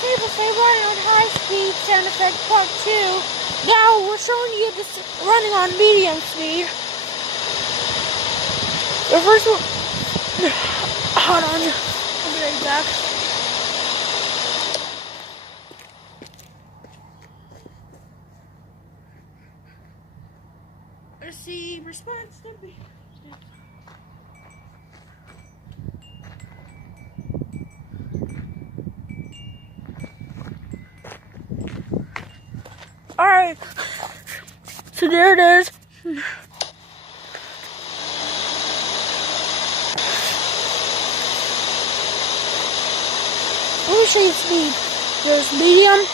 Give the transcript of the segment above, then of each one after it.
Saber Say running on high speed sound effect part 2. Now we're showing you this running on medium speed. The first one. Hold on. I'll be right back. Let's see. Response to be. Alright, so there it is. Let me show you speed. There's medium,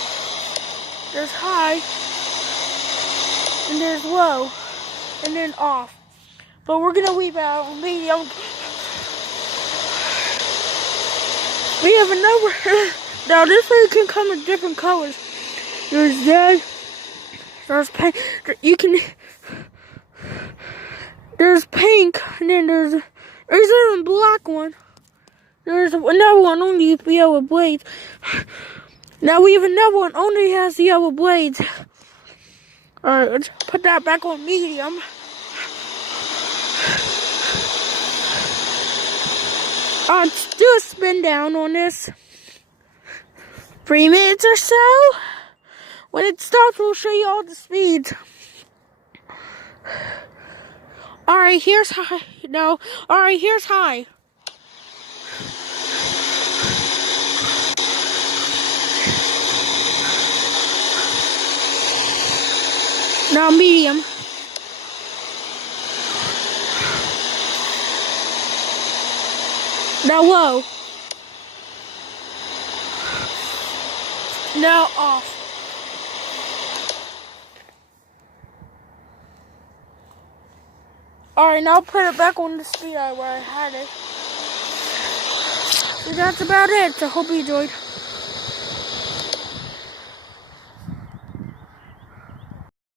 there's high, and there's low, and then off. But we're gonna leave out medium. We have another. Now this one can come in different colors. There's red. There's pink. There's pink, and then there's a black one. There's another one only with yellow blades. Now we have another one only has the yellow blades. Alright, let's put that back on medium. Let's do a spin down on this. 3 minutes or so. When it stops, we'll show you all the speeds. Alright, here's high. No. Alright, here's high. Now medium. Now low. Now off. Alright, now put it back on the speed where I had it. So that's about it. I hope you enjoyed.